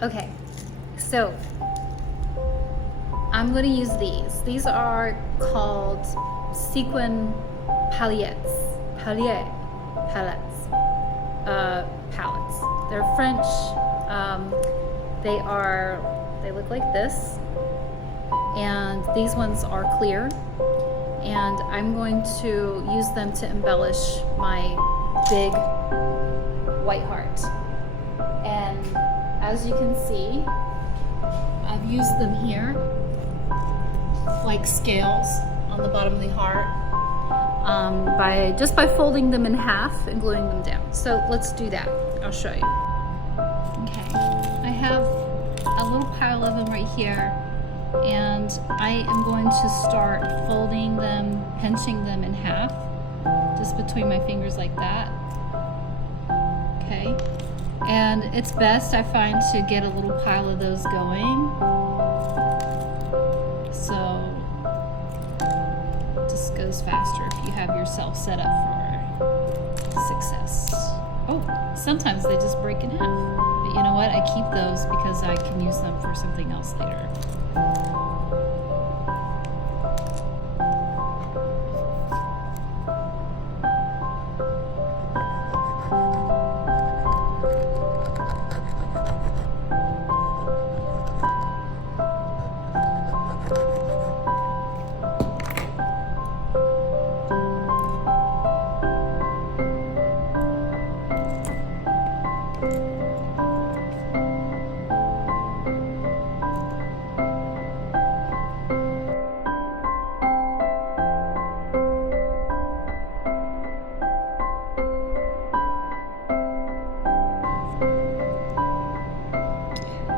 Okay, so I'm going to use these. These are called sequin pailettes. Palettes. They're French. They look like this, and these ones are clear. And I'm going to use them to embellish my big white heart. And as you can see, I've used them here like scales on the bottom of the heart by folding them in half and gluing them down. So let's do that. I'll show you. Okay, I have a little pile of them right here, and I am going to start folding them, pinching them in half, just between my fingers like that. Okay, and it's best, I find, to get a little pile of those going. So it just goes faster if you have yourself set up for success. Oh, sometimes they just break in half. But you know what? I keep those because I can use them for something else later.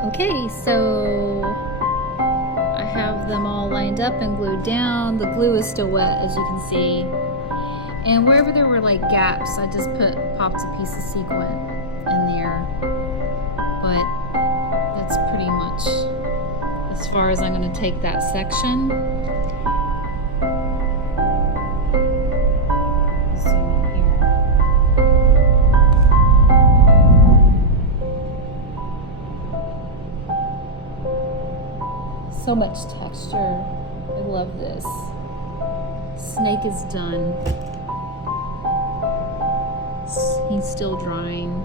Okay, so I have them all lined up and glued down. The glue is still wet, as you can see. And wherever there were like gaps, I just popped a piece of sequin in there. But that's pretty much as far as I'm going to take that section. So much texture. I love this. Snake is done. He's still drying.